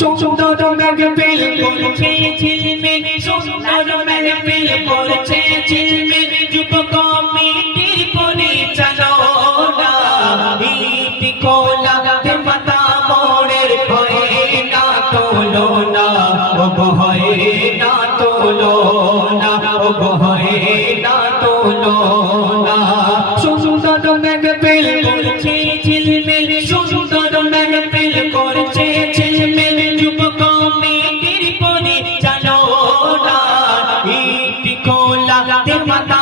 সুন্দর মেঘবিল করছে ঝিলমিল, সুন্দর মেঘবিল করছে ঝিলমিল, যুব কমিটির পরিচালনা ইতি কোলাতে মাতা মোড়ের ভয়ে না তোলো না, ও ভয়ে না তোলো না, ও ভয়ে না তোলো না। সুন্দর মেঘবিল করছে ঝিলমিল, সুন্দর মেঘবিল করছে ঝিলমিল, যুব কমিটির পরিচালনা ইতি কোলাতে মাতা